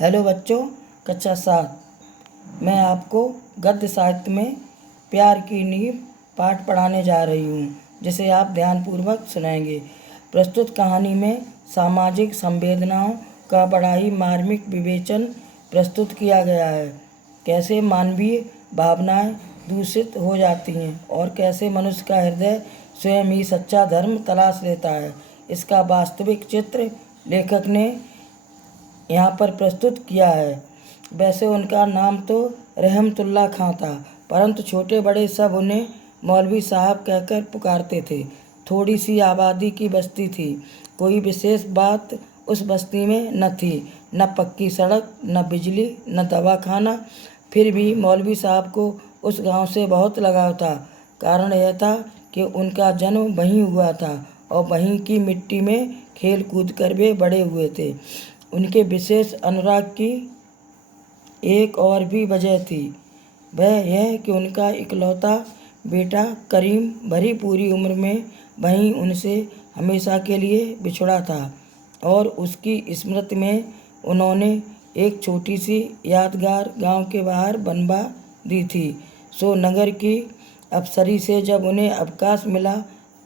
Hello बच्चों, कक्षा 7 मैं आपको गद्य साहित्य में प्यार की नींव पाठ पढ़ाने जा रही हूँ, जिसे आप ध्यानपूर्वक सुनेंगे। प्रस्तुत कहानी में सामाजिक संवेदनाओं का बड़ा ही मार्मिक विवेचन प्रस्तुत किया गया है। कैसे मानवीय भावनाएं दूषित हो जाती हैं और कैसे मनुष्य का हृदय स्वयं ही सच्चा धर्म तलाश लेता है, इसका वास्तविक चित्र लेखक ने यहाँ पर प्रस्तुत किया है। वैसे उनका नाम तो रहमतुल्लाह खां था, परंतु छोटे बड़े सब उन्हें मौलवी साहब कहकर पुकारते थे। थोड़ी सी आबादी की बस्ती थी। कोई विशेष बात उस बस्ती में न थी, न पक्की सड़क, न बिजली, न दवाखाना। फिर भी मौलवी साहब को उस गांव से बहुत लगाव था। कारण यह था कि उनका जन्म वहीं हुआ था और वहीं की मिट्टी में खेल कूद कर वे बड़े हुए थे। उनके विशेष अनुराग की एक और भी वजह थी, वह यह कि उनका इकलौता बेटा करीम भरी पूरी उम्र में वहीं उनसे हमेशा के लिए बिछड़ा था और उसकी स्मृति में उन्होंने एक छोटी सी यादगार गांव के बाहर बनवा दी थी। सो नगर की अफसरी से जब उन्हें अवकाश मिला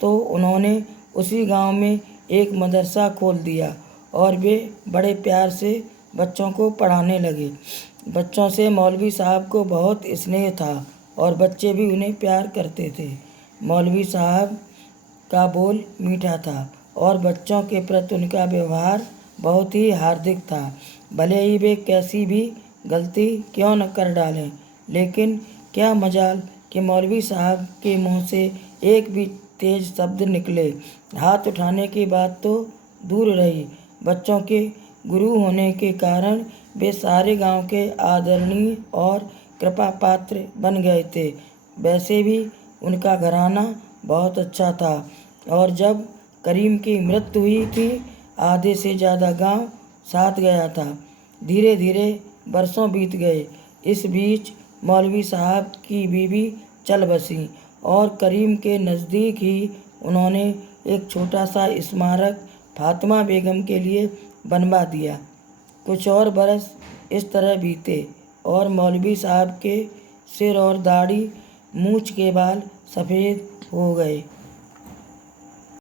तो उन्होंने उसी गांव में एक मदरसा खोल दिया और वे बड़े प्यार से बच्चों को पढ़ाने लगे। बच्चों से मौलवी साहब को बहुत स्नेह था और बच्चे भी उन्हें प्यार करते थे। मौलवी साहब का बोल मीठा था और बच्चों के प्रति उनका व्यवहार बहुत ही हार्दिक था। भले ही वे कैसी भी गलती क्यों न कर डालें, लेकिन क्या मजाल कि मौलवी साहब के मुंह से एक भी तेज शब्द निकले। हाथ उठाने की बात तो दूर रही, बच्चों के गुरु होने के कारण वे सारे गांव के आदरणीय और कृपा पात्र बन गए थे। वैसे भी उनका घराना बहुत अच्छा था और जब करीम की मृत्यु हुई थी, आधे से ज़्यादा गांव साथ गया था। धीरे धीरे बरसों बीत गए। इस बीच मौलवी साहब की बीवी चल बसी और करीम के नज़दीक ही उन्होंने एक छोटा सा स्मारक फातिमा बेगम के लिए बनवा दिया। कुछ और बरस इस तरह बीते और मौलवी साहब के सिर और दाढ़ी, मूछ के बाल सफ़ेद हो गए।